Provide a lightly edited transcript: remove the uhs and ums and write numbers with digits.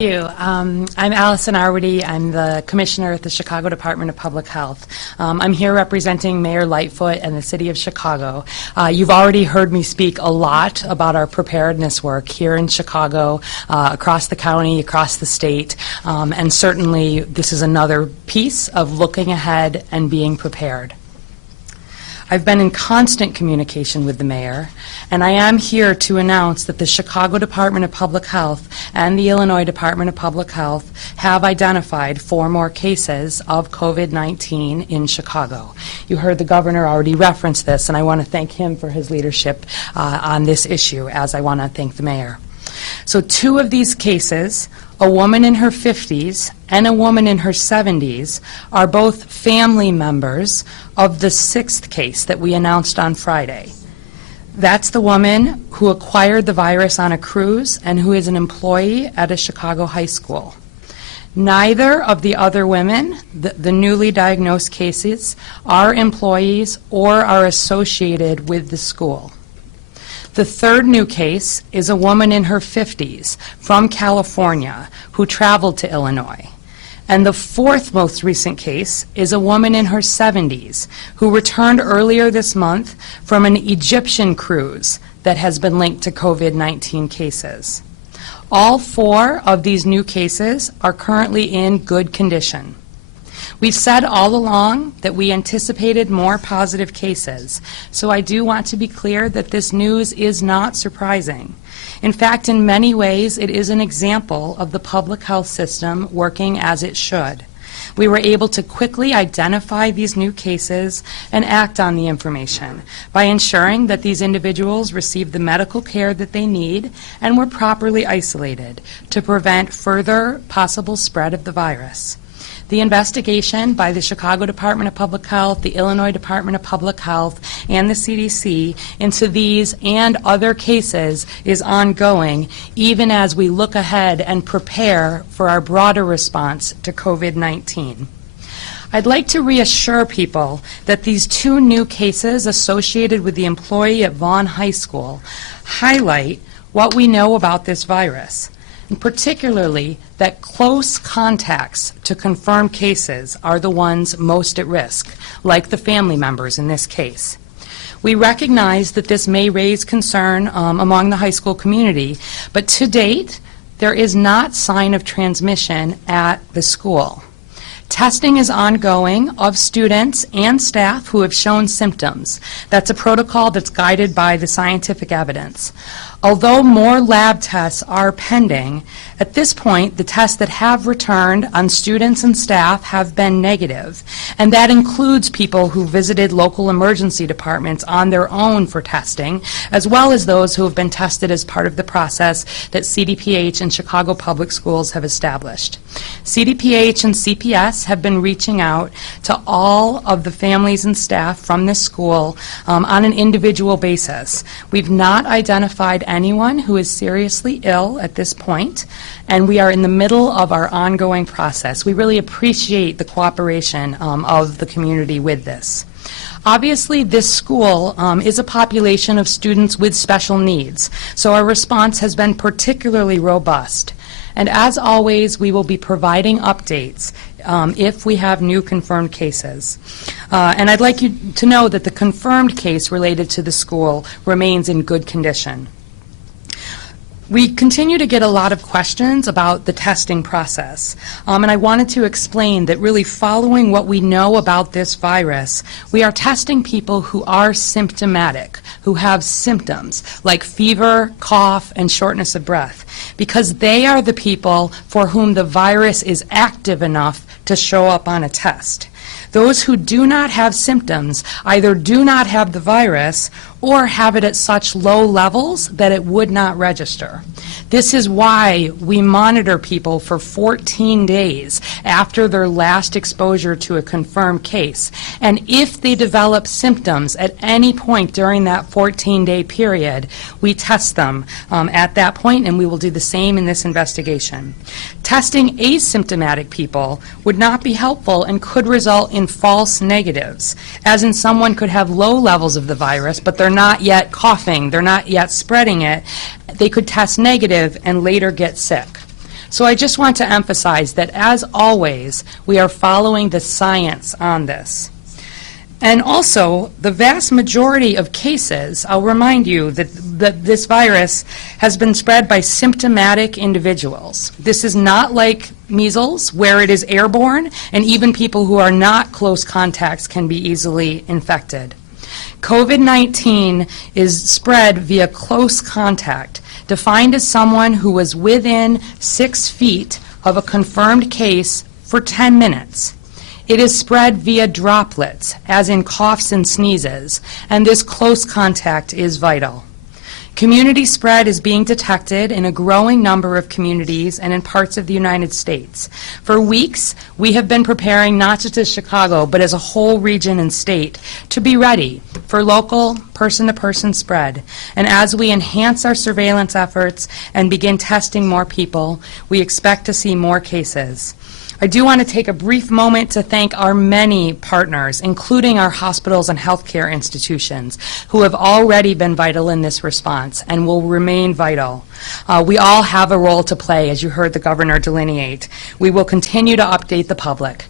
Thank you. I'm Allison Arwady. I'm the Commissioner at the Chicago Department of Public Health. I'm here representing Mayor Lightfoot and the City of Chicago. You've already heard me speak a lot about our preparedness work here in Chicago, across the county, across the state, and certainly this is another piece of looking ahead and being prepared. I've been in constant communication with the mayor, and I am here to announce that the Chicago Department of Public Health and the Illinois Department of Public Health have identified 4 more cases of COVID-19 in Chicago. You heard the governor already reference this, and I want to thank him for his leadership on this issue, as I want to thank the mayor. So 2 of these cases, a woman in her 50s and a woman in her 70s, are both family members of the 6th case that we announced on Friday. That's the woman who acquired the virus on a cruise and who is an employee at a Chicago high school. Neither of the other women, the newly diagnosed cases, are employees or are associated with the school. The 3rd new case is a woman in her 50s from California who traveled to Illinois. And the 4th most recent case is a woman in her 70s who returned earlier this month from an Egyptian cruise that has been linked to COVID-19 cases. All 4 of these new cases are currently in good condition. We've said all along that we anticipated more positive cases, so I do want to be clear that this news is not surprising. In fact, in many ways, it is an example of the public health system working as it should. We were able to quickly identify these new cases and act on the information by ensuring that these individuals receive the medical care that they need and were properly isolated to prevent further possible spread of the virus. The investigation by the Chicago Department of Public Health, the Illinois Department of Public Health, and the CDC into these and other cases is ongoing, even as we look ahead and prepare for our broader response to COVID-19. I'd like to reassure people that these 2 new cases associated with the employee at Vaughn High School highlight what we know about this virus, and particularly that close contacts to confirmed cases are the ones most at risk, like the family members in this case. We recognize that this may raise concern among the high school community, but to date, there is not sign of transmission at the school. Testing is ongoing of students and staff who have shown symptoms. That's a protocol that's guided by the scientific evidence. Although more lab tests are pending, at this point, the tests that have returned on students and staff have been negative, and that includes people who visited local emergency departments on their own for testing, as well as those who have been tested as part of the process that CDPH and Chicago Public Schools have established. CDPH and CPS have been reaching out to all of the families and staff from this school on an individual basis. We've not identified anyone who is seriously ill at this point, and we are in the middle of our ongoing process. We really appreciate the cooperation of the community with this. Obviously, this school is a population of students with special needs, so our response has been particularly robust. And as always, we will be providing updates if we have new confirmed cases. And I'd like you to know that the confirmed case related to the school remains in good condition. We continue to get a lot of questions about the testing process, and I wanted to explain that really following what we know about this virus, we are testing people who are symptomatic, who have symptoms like fever, cough, and shortness of breath, because they are the people for whom the virus is active enough to show up on a test. Those who do not have symptoms either do not have the virus or have it at such low levels that it would not register. This is why we monitor people for 14 days after their last exposure to a confirmed case. And if they develop symptoms at any point during that 14-day period, we test them at that point, and we will do the same in this investigation. Testing asymptomatic people would not be helpful and could result in false negatives, as in someone could have low levels of the virus, but they're not yet coughing, they're not yet spreading it. They could test negative and later get sick. So I just want to emphasize that, as always, we are following the science on this. And also, the vast majority of cases, I'll remind you that this virus has been spread by symptomatic individuals. This is not like measles, where it is airborne, and even people who are not close contacts can be easily infected. COVID-19 is spread via close contact, defined as someone who was within 6 feet of a confirmed case for 10 minutes. It is spread via droplets, as in coughs and sneezes, and this close contact is vital. Community spread is being detected in a growing number of communities and in parts of the United States. For weeks, we have been preparing not just as Chicago, but as a whole region and state to be ready for local person-to-person spread. And as we enhance our surveillance efforts and begin testing more people, we expect to see more cases. I do want to take a brief moment to thank our many partners, including our hospitals and healthcare institutions, who have already been vital in this response and will remain vital. We all have a role to play, as you heard the governor delineate. We will continue to update the public.